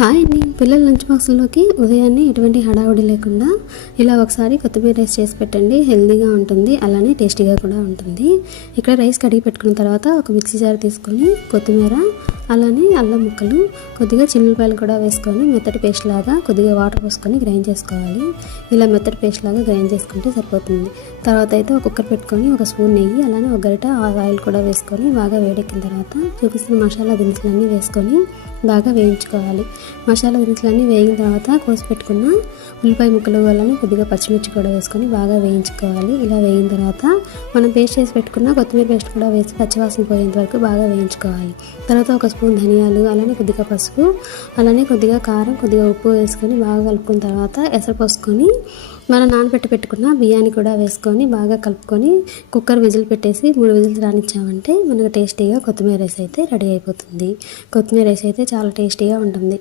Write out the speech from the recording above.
Hi అండి. పిల్లల lunch బాక్స్లోకి ఉదయాన్నే ఎటువంటి హడావుడి లేకుండా ఇలా ఒకసారి కొత్తిమీర రైస్ చేసి పెట్టండి. హెల్తీగా ఉంటుంది, అలానే టేస్టీగా కూడా ఉంటుంది. ఇక్కడ రైస్ కడిగి పెట్టుకున్న తర్వాత ఒక మిక్సీ జార్ తీసుకొని కొత్తిమీర, అలానే అల్లం ముక్కలు, కొద్దిగా చిన్నులపాయలు కూడా వేసుకొని మెత్తటి పేస్ట్ లాగా కొద్దిగా వాటర్ పోసుకొని గ్రైండ్ చేసుకోవాలి. ఇలా మెత్తటి పేస్ట్ లాగా గ్రైండ్ చేసుకుంటే సరిపోతుంది. తర్వాత అయితే ఒక కుక్కర్ పెట్టుకొని ఒక స్పూన్ నెయ్యి, అలానే ఒక గరిట ఆయిల్ కూడా వేసుకొని బాగా వేడెక్కిన తర్వాత చూపిస్తున్న మసాలా దినుసులన్నీ వేసుకొని బాగా వేయించుకోవాలి. మసాలా దినుసులన్నీ వేగిన తర్వాత కోసి పెట్టుకున్న ఉల్లిపాయ ముక్కలు, అలానే కొద్దిగా పచ్చిమిర్చి కూడా వేసుకొని బాగా వేయించుకోవాలి. ఇలా వేగిన తర్వాత మనం పేస్ట్ చేసి పెట్టుకున్న కొత్తిమీర పేస్ట్ కూడా వేసి పచ్చివాసన పోయేంత వరకు బాగా వేయించుకోవాలి. తర్వాత ఒక స్పూన్ ధనియాలు, అలానే కొద్దిగా పసుపు, అలానే కొద్దిగా కారం, కొద్దిగా ఉప్పు వేసుకొని బాగా కలుపుకున్న తర్వాత ఎసరు పోసుకొని మనం నానబెట్టి పెట్టుకున్న బియ్యాన్ని కూడా వేసుకొని బాగా కలుపుకొని కుక్కర్ విజిల్ పెట్టేసి 3 విజిల్స్ రానిచ్చామంటే మనకు టేస్టీగా కొత్తిమీర రైస్ అయితే రెడీ అయిపోతుంది. కొత్తిమీర రైస్ అయితే చాలా టేస్టీగా ఉంటుంది.